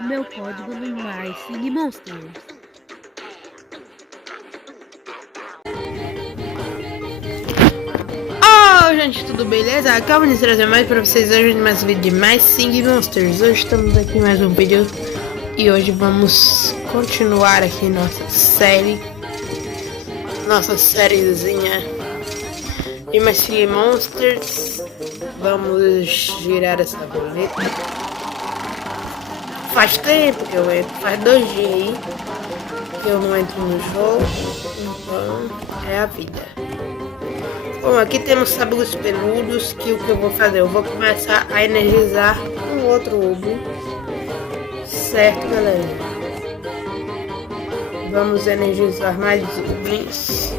o meu código no MySing Monsters. Oh, gente, tudo beleza? Acabo de trazer mais pra vocês hoje mais um vídeo de MySing Monsters. Hoje estamos aqui em mais um vídeo e hoje vamos continuar aqui nossa sériezinha de MySing Monsters. Vamos girar essa boleta. Faz tempo que eu entro, faz 2 dias aí que eu não entro no jogo, então é a vida. Bom, aqui temos sábados peludos, que o que eu vou fazer? Eu vou começar a energizar um outro ovo. Certo, galera? Vamos energizar mais goblins.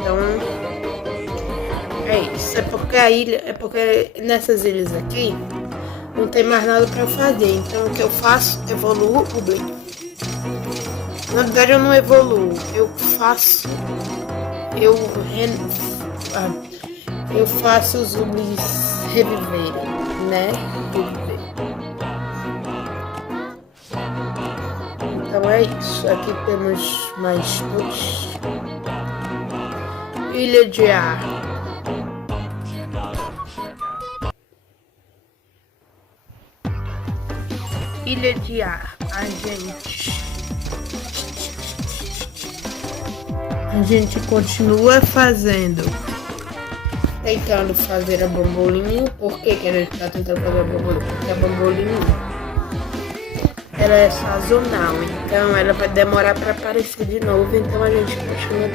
Então, é isso. É porque nessas ilhas aqui não tem mais nada pra fazer. Então, o que eu faço? Evoluo o goblin. Na verdade eu não evoluo, eu faço os zumbis reviverem, né? Então é isso, aqui temos mais dois. Ilha de ar. Ilha de ar, a gente continua tentando fazer a Bombolim. Por que a gente está tentando fazer a Bombolim? Porque a Bombolim ela é sazonal, então ela vai demorar para aparecer de novo, então a gente continua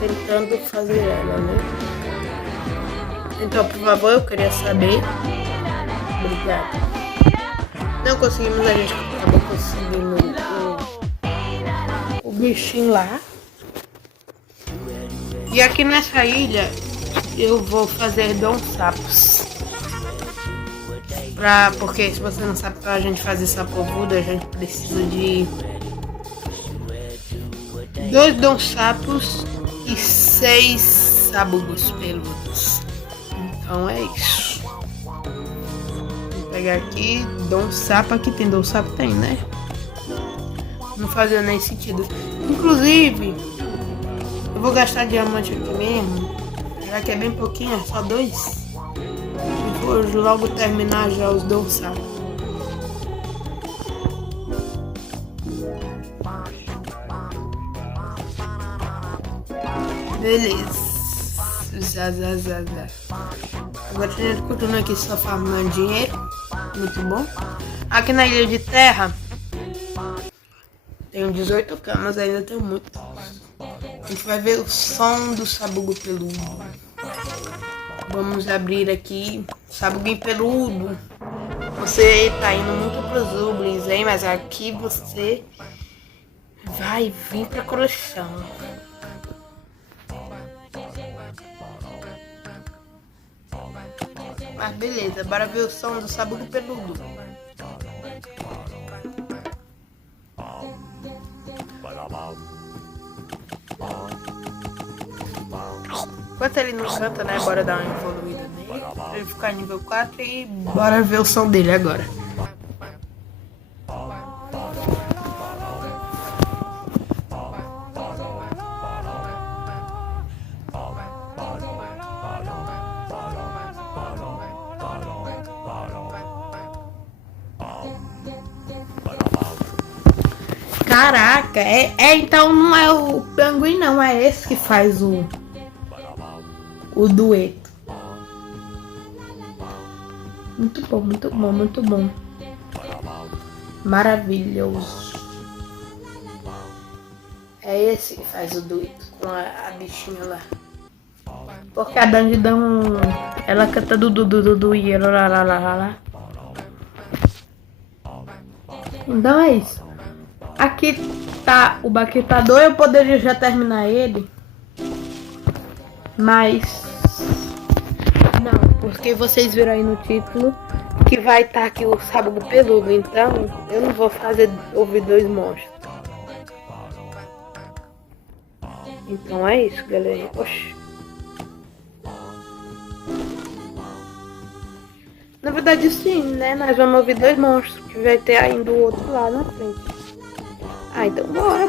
tentando fazer ela, né? Então, por favor, eu queria saber. Obrigada. Não conseguimos, a gente acabou conseguindo o bichinho lá. E aqui nessa ilha eu vou fazer Dom Sapos. Porque se você não sabe, pra gente fazer sapovuda, a gente precisa de 2 Dom Sapos e 6 sábulos peludos. Então é isso. Vou pegar aqui Dom Sapo. Aqui tem Dom Sapo? Tem, né? Não fazia nem sentido. Inclusive, eu vou gastar diamante aqui mesmo, já que é bem pouquinho, é só 2. E vou logo terminar já os Dom Sapo. Beleza. Agora a gente continua aqui só farmando dinheiro. Muito bom. Aqui na ilha de terra tem 18 camas, ainda tem muito. A gente vai ver o som do sabugo peludo. Vamos abrir aqui. Sabuguinho peludo. Você tá indo muito pros Ublins, hein? Mas aqui você vai vir pra coleção. Mas beleza, bora ver o som do sabugo peludo. Enquanto ele não canta, né? Bora dar uma evoluída nele. Pra ele ficar nível 4 e bora ver o som dele agora. Caraca, então não é o Pinguim, não, é esse que faz o dueto. Muito bom, muito bom, muito bom. Maravilhoso. É esse que faz o dueto com a bichinha lá. Porque a Dandidão, ela canta do e lá. Então é isso. Aqui tá o baquetador, eu poderia já terminar ele. Mas não, porque vocês viram aí no título que vai estar aqui o sabugo peludo, então eu não vou fazer ouvir 2 monstros. Então é isso, galera. Oxi. Na verdade verdade sim, né? Nós vamos ouvir 2 monstros, que vai ter ainda o outro lá na frente. Ah, então bora.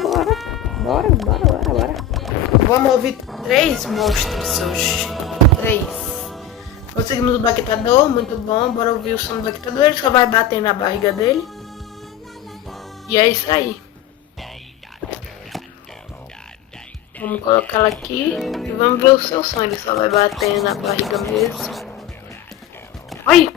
Vamos ouvir 3 monstros hoje. 3. Conseguimos o baquetador, muito bom. Bora ouvir o som do baquetador, ele só vai bater na barriga dele. E é isso aí. Vamos colocá-la aqui e vamos ver o seu som. Ele só vai bater na barriga mesmo. Ai!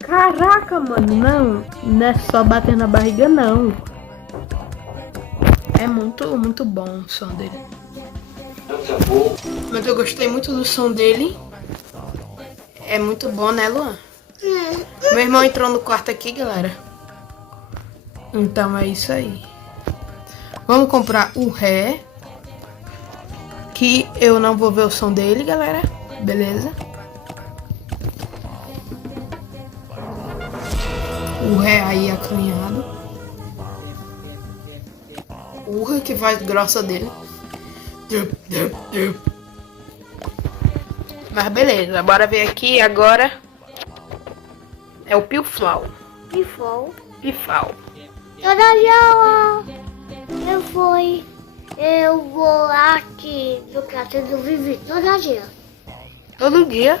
Caraca, mano, não é só bater na barriga, não. É muito bom o som dele. Mas eu gostei muito do som dele. É muito bom, né, Luan? Meu irmão entrou no quarto aqui, galera. Então é isso aí. Vamos comprar o Ré. Que eu não vou ver o som dele, galera. Beleza? O Ré aí acanhado. O Ré que faz grossa dele. Mas beleza, bora ver aqui agora. É o Piflau. Pifau. Eu vou aqui no quarto do Vivi todo dia. Todo dia.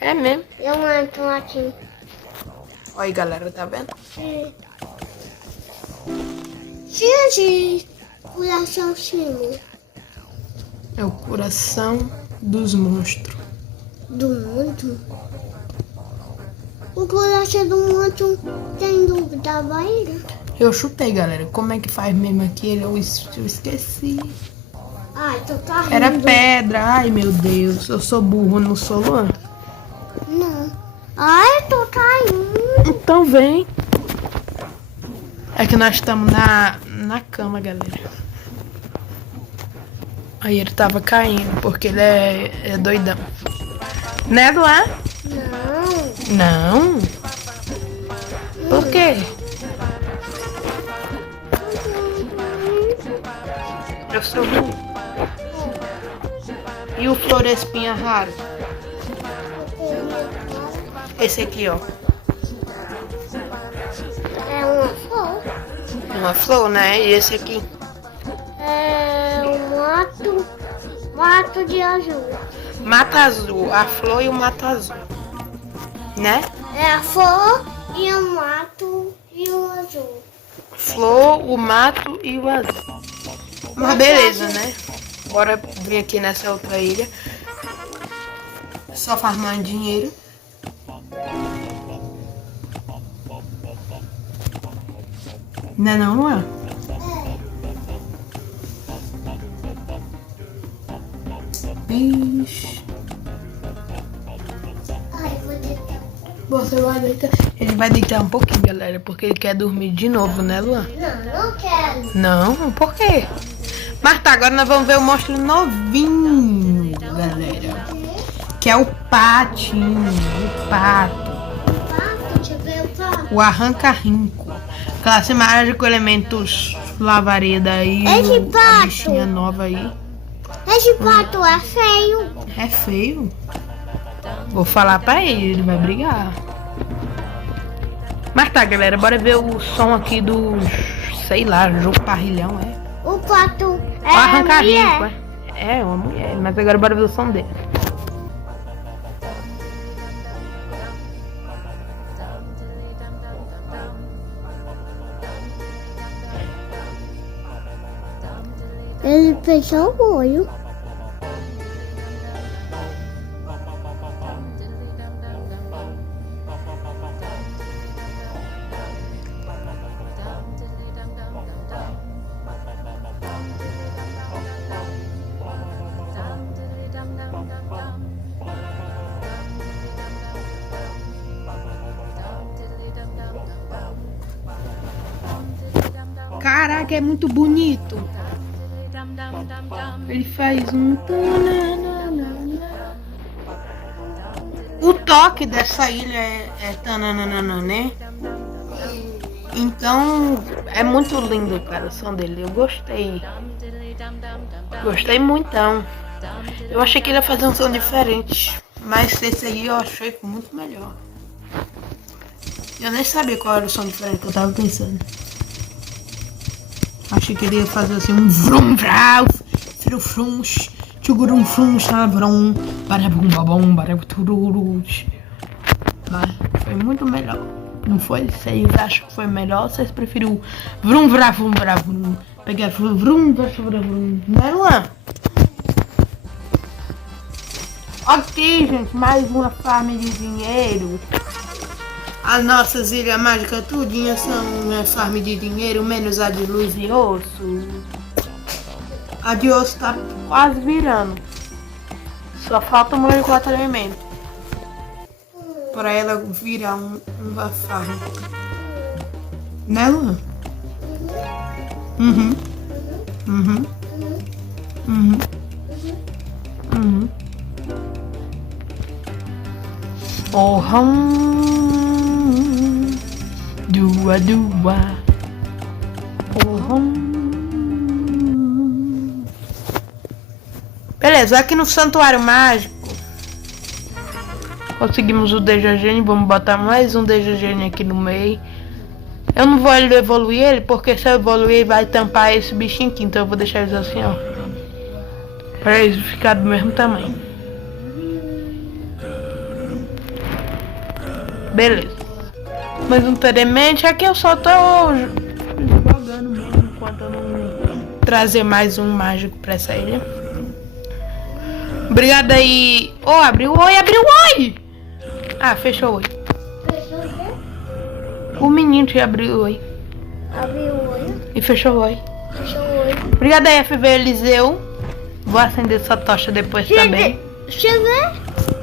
É, É mesmo. eu entro aqui. Olha aí, galera, tá vendo? Gente, coraçãozinho É o coração dos monstros. do mundo. O coração do mundo tem dúvida, vai? Eu chutei, galera. Como é que faz mesmo aquele? Eu esqueci. Ai, tu tá rindo. Era pedra. Ai, meu Deus. Eu sou burro, não sou Luan. Não. Ai, tu tá rindo. Então vem. É que nós estamos na cama, galera. Aí ele tava caindo, porque ele é doidão. Né, Luan? Não. Não? Por quê? Eu sou burro. E o Florespinha raro? Esse aqui, ó. É uma flor. Uma flor, né? E esse aqui? É um mato de azul. Mata azul. A flor e o mato azul. Né? É a flor e o mato e o azul. Flor, o mato e o azul. Mas beleza, né? Bora vir aqui nessa outra ilha. Só farmando dinheiro. Não é não, Luan? Ixi. Ai, vou deitar. Você vai deitar. Ele vai deitar um pouquinho, galera, porque ele quer dormir de novo, né, Luan? Não quero. Não, por quê? Mas tá, agora nós vamos ver o monstro novinho, galera. Que é o patinho, o pato. Deixa eu ver o pato. O arranca-rinco. Classe mágica com elementos lavareda aí. Esse A pato. bichinha nova aí. Esse pato é feio. É feio. Vou falar pra ele vai brigar. Mas tá, galera, bora ver o som aqui do, sei lá, jogo parrilhão, é? O pato é O arranca-rinco, mulher. é uma mulher. Mas agora bora ver o som dele. Ele fechou o olho. que é muito bonito. Ele faz um... O toque dessa ilha é tananana, né? Então, é muito lindo, cara, o som dele. Eu gostei. Gostei muito. Eu achei que ele ia fazer um som diferente. Mas esse aí eu achei muito melhor. Eu nem sabia qual era o som diferente que eu tava pensando. Achei que ele ia fazer assim um vrum vrau, frufruns, tchugurum frum chavrum, barabum babum, barabutururus. Mas foi muito melhor. Não foi? Vocês acham que foi melhor? Vocês preferiram vrum vrau vrum vrau vrum? Pegar vrum vrau vrum, né, Luan? Ok, gente, mais uma farm de dinheiro. As nossas ilhas mágicas tudinhas são uma farm de dinheiro, menos a de luz e osso. A de osso tá quase virando. Só falta o molho 4 elementos pra ela virar uma farm. Né, Luan? Uhum. Oh, dua dua. Oh, beleza, aqui no santuário mágico conseguimos o Dejajene. Vamos botar mais um Dejajene aqui no meio. Eu não vou evoluir ele, porque se eu evoluir ele vai tampar esse bichinho aqui. Então eu vou deixar eles assim, ó, pra eles ficarem do mesmo tamanho. Beleza. Mas anteriormente aqui eu só tô jogando mesmo enquanto eu não trazer mais um mágico pra essa ilha. Obrigado aí. Oh, abriu o oi, abriu o oi! Ah, fechou o oi. Fechou o quê? O menino te abriu o oi. Abriu o olho. E fechou o oi. Fechou o olho. Obrigado aí, FV Eliseu. Vou acender essa tocha depois também. Deixa eu ver.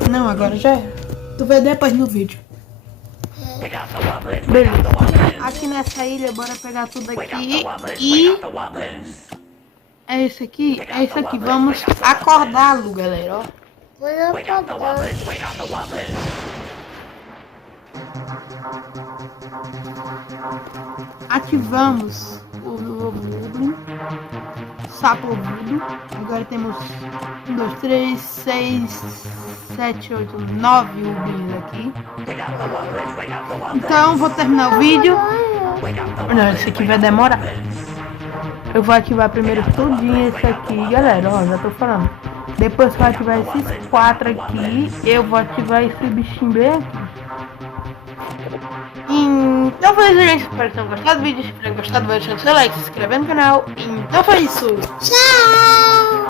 Não, agora já é. Tu vê depois no vídeo. Beleza. Aqui nessa ilha, bora pegar tudo aqui. E é esse aqui, é esse aqui. Vamos acordá-lo, galera, ó. Vou apagar. Ativamos o Voodoo, sapo Voodoo. Agora temos 1, 2, 3, 6, 7, 8, 9 Ubins aqui. Então vou terminar o vídeo. Não, esse aqui vai demorar. Eu vou ativar primeiro tudinho esse aqui, galera, ó, já tô falando. Depois que eu ativar esses 4 aqui, eu vou ativar esse bichinho bem aqui. Então foi isso, gente. Espero que tenham gostado do vídeo. Se tiverem gostado, vai deixando seu like, se inscrever no canal. Então foi isso. Tchau.